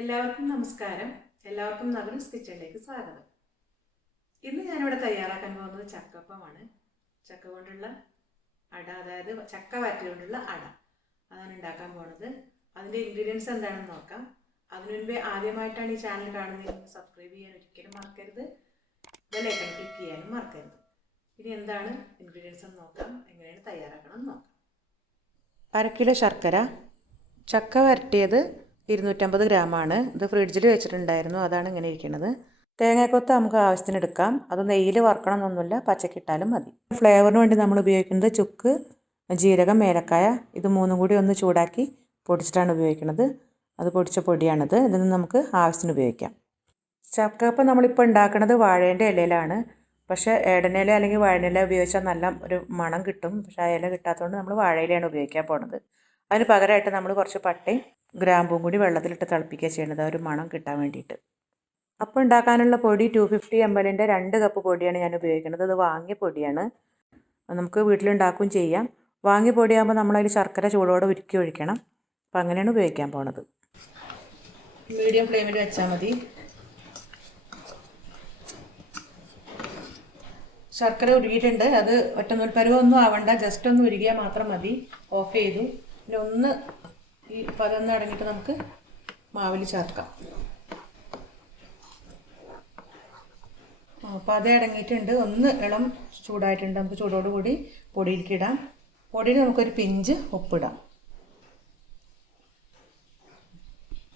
എല്ലാവർക്കും നമസ്കാരം. എല്ലാവർക്കും നകുലൻസ് കിച്ചണിലേക്ക് സ്വാഗതം. ഇന്ന് ഞാനിവിടെ തയ്യാറാക്കാൻ പോകുന്നത് ചക്കപ്പമാണ്. ചക്ക കൊണ്ടുള്ള അട, അതായത് ചക്ക വരട്ടി കൊണ്ടുള്ള അട, അതാണ് ഉണ്ടാക്കാൻ പോകുന്നത്. അതിൻ്റെ ഇൻഗ്രീഡിയൻസ് എന്താണെന്ന് നോക്കാം. അതിനു മുൻപേ ആദ്യമായിട്ടാണ് ഈ ചാനൽ കാണുന്നതെങ്കിൽ സബ്സ്ക്രൈബ് ചെയ്യാൻ ഒരിക്കലും മറക്കരുത്, ബെല്ലൈക്കൺ ക്ലിക്ക് ചെയ്യാനും മറക്കരുത്. ഇനി എന്താണ് ഇൻഗ്രീഡിയൻസ് എന്ന് നോക്കാം, എങ്ങനെയാണ് തയ്യാറാക്കണം എന്ന് നോക്കാം. 1 കിലോ ശർക്കര, ചക്ക വരട്ടിയത് 250 ഗ്രാമാണ്. ഇത് ഫ്രിഡ്ജിൽ വെച്ചിട്ടുണ്ടായിരുന്നു, അതാണ് ഇങ്ങനെ ഇരിക്കുന്നത്. തേങ്ങാക്കൊത്ത് നമുക്ക് ആവശ്യത്തിന് എടുക്കാം. അത് നെയ്യിൽ വറക്കണം എന്നൊന്നുമില്ല, പച്ചക്കിട്ടാലും മതി. ഫ്ലേവറിന് വേണ്ടി നമ്മൾ ഉപയോഗിക്കുന്നത് ചുക്ക്, ജീരകം, ഏലക്കായ, ഇത് മൂന്നും കൂടി ഒന്ന് ചൂടാക്കി പൊടിച്ചിട്ടാണ് ഉപയോഗിക്കുന്നത്. അത് പൊടിച്ച പൊടിയാണിത്. ഇതിൽ നിന്ന് നമുക്ക് ആവശ്യത്തിന് ഉപയോഗിക്കാം. ചക്കപ്പം നമ്മളിപ്പോൾ ഉണ്ടാക്കുന്നത് വാഴേൻ്റെ ഇലയിലാണ്. പക്ഷേ ഏടനില അല്ലെങ്കിൽ വാഴനില ഉപയോഗിച്ചാൽ നല്ല ഒരു മണം കിട്ടും. പക്ഷേ ആ ഇല കിട്ടാത്തതുകൊണ്ട് നമ്മൾ വാഴയിലയാണ് ഉപയോഗിക്കാൻ പോകുന്നത്. അതിന് പകരമായിട്ട് നമ്മൾ കുറച്ച് പട്ടയും ഗ്രാമ്പും കൂടി വെള്ളത്തിലിട്ട് തിളപ്പിക്കുക ചെയ്യേണ്ടത്, ഒരു മണം കിട്ടാൻ വേണ്ടിയിട്ട്. അപ്പം ഉണ്ടാക്കാനുള്ള പൊടി 250 ml 2 കപ്പ് പൊടിയാണ് ഞാൻ ഉപയോഗിക്കുന്നത്. അത് വാങ്ങിയ പൊടിയാണ്, നമുക്ക് വീട്ടിലുണ്ടാക്കുകയും ചെയ്യാം. വാങ്ങിയ പൊടിയാകുമ്പോൾ നമ്മളതിൽ ശർക്കര ചൂടോടെ ഉരുക്കി ഒഴിക്കണം. അപ്പം അങ്ങനെയാണ് ഉപയോഗിക്കാൻ പോണത്. മീഡിയം ഫ്ലെയിമിൽ വെച്ചാൽ മതി. ശർക്കര ഉരുകിയിട്ടുണ്ട്. അത് ഒറ്റനൂൽ പരുവൊന്നും ആവണ്ട, ജസ്റ്റ് ഒന്ന് ഉരുകിയാൽ മാത്രം മതി. ഓഫ് ചെയ്തു. പിന്നെ ഒന്ന് ഈ പതൊന്ന് അടങ്ങിയിട്ട് നമുക്ക് മാവിൽ ചേർക്കാം. അപ്പോൾ അത് അടങ്ങിയിട്ടുണ്ട്. ഒന്ന് ഇളം ചൂടായിട്ടുണ്ട്. നമുക്ക് ചൂടോടുകൂടി പൊടിയിലേക്ക് ഇടാം. പൊടിയിൽ നമുക്കൊരു പിഞ്ച് ഉപ്പിടാം.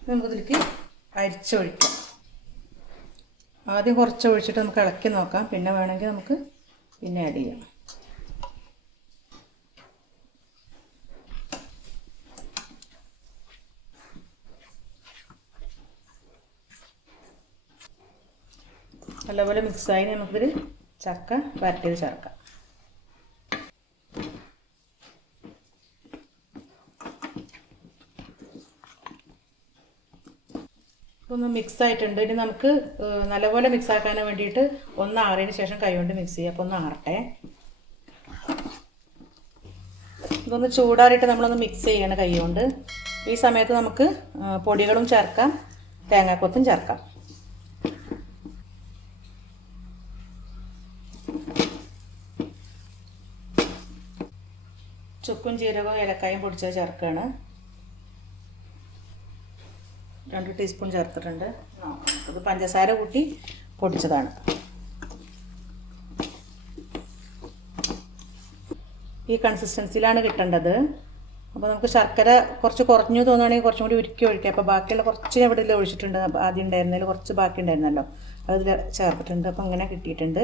നമുക്കിതിലേക്ക് അരിച്ചൊഴിക്കാം. ആദ്യം കുറച്ച് ഒഴിച്ചിട്ട് നമുക്ക് ഇളക്കി നോക്കാം. പിന്നെ വേണമെങ്കിൽ നമുക്ക് പിന്നെ ആഡ് ചെയ്യാം. നല്ലപോലെ മിക്സായി നമുക്കിതിൽ ചക്ക വരട്ടിയത് ചേർക്കാം. ഒന്ന് മിക്സ് ആയിട്ടുണ്ട്. ഇനി നമുക്ക് നല്ലപോലെ മിക്സ് ആക്കാൻ വേണ്ടിയിട്ട് ഒന്ന് ആറിയതിന് ശേഷം കൈ കൊണ്ട് മിക്സ് ചെയ്യുക. അപ്പോൾ ഒന്ന് ആറട്ടെ. ഇതൊന്ന് ചൂടാറിയിട്ട് നമ്മളൊന്ന് മിക്സ് ചെയ്യണം കൈ കൊണ്ട്. ഈ സമയത്ത് നമുക്ക് പൊടികളും ചേർക്കാം, തേങ്ങാക്കൊത്തും ചേർക്കാം. ചുക്കും ജീരകവും ഏലക്കായും പൊടിച്ചത് ചേർക്കുകയാണ്. 2 ടീസ്പൂൺ ചേർത്തിട്ടുണ്ട്. അത് പഞ്ചസാര കൂട്ടി പൊടിച്ചതാണ്. ഈ കൺസിസ്റ്റൻസിയിലാണ് കിട്ടേണ്ടത്. അപ്പോൾ നമുക്ക് ശർക്കര കുറച്ച് കുറഞ്ഞു തോന്നുകയാണെങ്കിൽ കുറച്ചും കൂടി ഉരുക്കി ഒഴിക്കാം. അപ്പോൾ ബാക്കിയുള്ള കുറച്ച് ഇവിടെ ഒഴിച്ചിട്ടുണ്ട്. ആദ്യം ഉണ്ടായിരുന്നതിൽ കുറച്ച് ബാക്കി ഉണ്ടായിരുന്നല്ലോ, അതിൽ ചേർത്തിട്ടുണ്ട്. അപ്പോൾ അങ്ങനെ കിട്ടിയിട്ടുണ്ട്.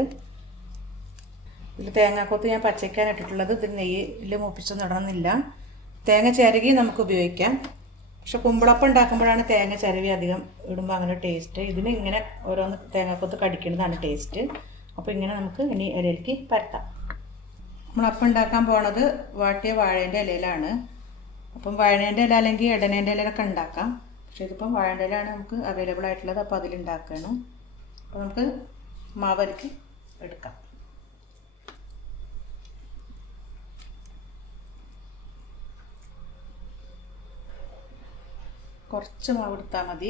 ഇതിൽ തേങ്ങാക്കൊത്ത് ഞാൻ പച്ചയ്ക്കാണ് ഇട്ടിട്ടുള്ളത്. ഇതിൽ നെയ്യിൽ മൂപ്പിച്ചൊന്നും ഇടണമെന്നില്ല. തേങ്ങ ചിരകി നമുക്ക് ഉപയോഗിക്കാം. പക്ഷെ കുമ്പിളപ്പം ഉണ്ടാക്കുമ്പോഴാണ് തേങ്ങ ചിരവി അധികം ഇടുമ്പോൾ അങ്ങനെ ടേസ്റ്റ്. ഇതിന് ഇങ്ങനെ ഓരോന്ന് തേങ്ങാക്കൊത്ത് കടിക്കുന്നതാണ് ടേസ്റ്റ്. അപ്പോൾ ഇങ്ങനെ നമുക്ക് ഇനി ഇലയിലേക്ക് പരത്താം. നമ്മളപ്പം ഉണ്ടാക്കാൻ പോണത് വാട്ടിയ വാഴേൻ്റെ ഇലയിലാണ്. അപ്പം വാഴേൻ്റെ ഇല അല്ലെങ്കിൽ ഇടനേൻ്റെ ഇലയിലൊക്കെ ഉണ്ടാക്കാം. പക്ഷേ ഇതിപ്പം വാഴേൻ്റെ ഇലയാണ് നമുക്ക് അവൈലബിൾ ആയിട്ടുള്ളത്. അപ്പോൾ അതിലുണ്ടാക്കുകയാണ്. അപ്പോൾ നമുക്ക് മാവലിക്ക് എടുക്കാം. കുറച്ച് മാവ് എടുത്താൽ മതി.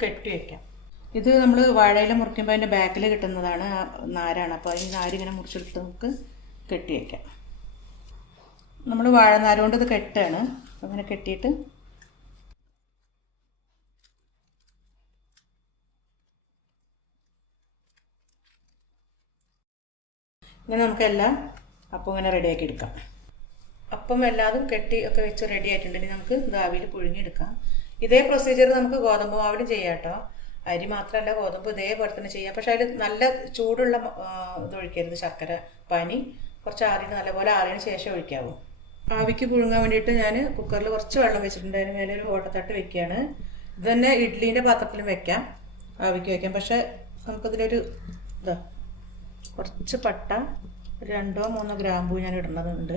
കെട്ടി വയ്ക്കാം. ഇത് നമ്മൾ വാഴയില മുറിക്കുമ്പോൾ അതിൻ്റെ ബാക്കിൽ കിട്ടുന്നതാണ്, നാരാണ്. അപ്പോൾ ഈ നാരിങ്ങനെ മുറിച്ചെടുത്ത് നമുക്ക് കെട്ടി വയ്ക്കാം. നമ്മൾ വാഴനാര് കൊണ്ട് ഇത് കെട്ടാണ്. അങ്ങനെ കെട്ടിയിട്ട് ഇങ്ങനെ നമുക്കെല്ലാം അപ്പം ഇങ്ങനെ റെഡിയാക്കി എടുക്കാം. അപ്പം എല്ലാതും കെട്ടി ഒക്കെ വെച്ച് റെഡി ആയിട്ടുണ്ടെങ്കിൽ നമുക്ക് ആവിയിൽ പുഴുങ്ങിയെടുക്കാം. ഇതേ പ്രൊസീജിയർ നമുക്ക് ഗോതമ്പ് മാവിലും ചെയ്യാം കേട്ടോ. അരി മാത്രമല്ല, ഗോതമ്പ് ഇതേപോലെ തന്നെ ചെയ്യാം. പക്ഷേ അതിൽ നല്ല ചൂടുള്ള ഇത് ഒഴിക്കരുത്. ശർക്കര പാനി കുറച്ച് നല്ലപോലെ ആറിയതിന് ശേഷം ഒഴിക്കാവൂ. ആവിക്ക് പുഴുങ്ങാൻ വേണ്ടിയിട്ട് ഞാൻ കുക്കറിൽ കുറച്ച് വെള്ളം വെച്ചിട്ടുണ്ട്. അതിന് മേലെ ഒരു ഓട്ടത്തട്ട് വെക്കുകയാണ്. ഇത് തന്നെ ഇഡ്ഡലീൻ്റെ പാത്രത്തിലും വെക്കാം, ആവിക്ക് വയ്ക്കാം. പക്ഷേ നമുക്കിതിലൊരു കുറച്ച് പട്ട, 2-3 ഗ്രാമ്പൂ ഞാൻ ഇടുന്നതുണ്ട്.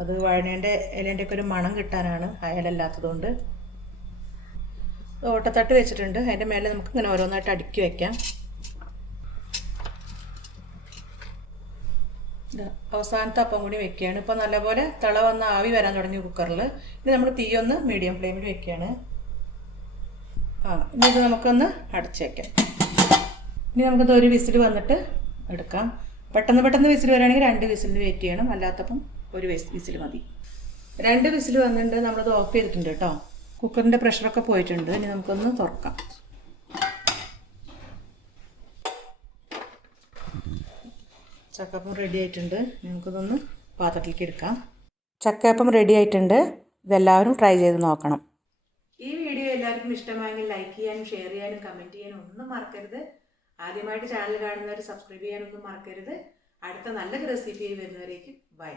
അത് വാഴേൻ്റെ ഇലേൻ്റെ ഒക്കെ ഒരു മണം കിട്ടാനാണ്, അയലല്ലാത്തതുകൊണ്ട്. ഓട്ടത്തട്ട് വെച്ചിട്ടുണ്ട്. അതിൻ്റെ മേലെ നമുക്ക് ഇങ്ങനെ ഓരോന്നായിട്ട് അടുക്കി വയ്ക്കാം. അവസാനത്തെ അപ്പം കൂടി വെക്കുകയാണ്. ഇപ്പോൾ നല്ലപോലെ തിള വന്ന് ആവി വരാൻ തുടങ്ങി കുക്കറിൽ. ഇനി നമ്മൾ തീയൊന്ന് മീഡിയം ഫ്ലെയിമിൽ വെക്കുകയാണ്. ഇനി ഇത് നമുക്കൊന്ന് അടച്ച് വയ്ക്കാം. ഇനി നമുക്കിത് ഒരു വിസിൽ വന്നിട്ട് എടുക്കാം. പെട്ടെന്ന് വിസിൽ വരികയാണെങ്കിൽ 2 വിസിലിന് വെയിറ്റ് ചെയ്യണം. അല്ലാത്തപ്പം ഒരു വിസിൽ മതി. 2 വിസിൽ വന്നിട്ടുണ്ട്. നമ്മളത് ഓഫ് ചെയ്തിട്ടുണ്ട് കേട്ടോ. കുക്കറിൻ്റെ പ്രഷറൊക്കെ പോയിട്ടുണ്ട്. ഇനി നമുക്കൊന്ന് തുറക്കാം. ചക്കപ്പം റെഡി ആയിട്ടുണ്ട്. നമുക്കിതൊന്ന് പാത്രത്തിലേക്ക് എടുക്കാം. ചക്കയപ്പം റെഡി ആയിട്ടുണ്ട്. ഇതെല്ലാവരും ട്രൈ ചെയ്ത് നോക്കണം. ഈ വീഡിയോ എല്ലാവർക്കും ഇഷ്ടമായെങ്കിൽ ലൈക്ക് ചെയ്യാനും ഷെയർ ചെയ്യാനും കമൻറ്റ് ചെയ്യാനും ഒന്നും മറക്കരുത്. ആദ്യമായിട്ട് ചാനൽ കാണുന്നവർ സബ്സ്ക്രൈബ് ചെയ്യാനൊന്നും മറക്കരുത്. അടുത്ത നല്ലൊരു റെസിപ്പി വരുന്നവരേക്കും ബൈ.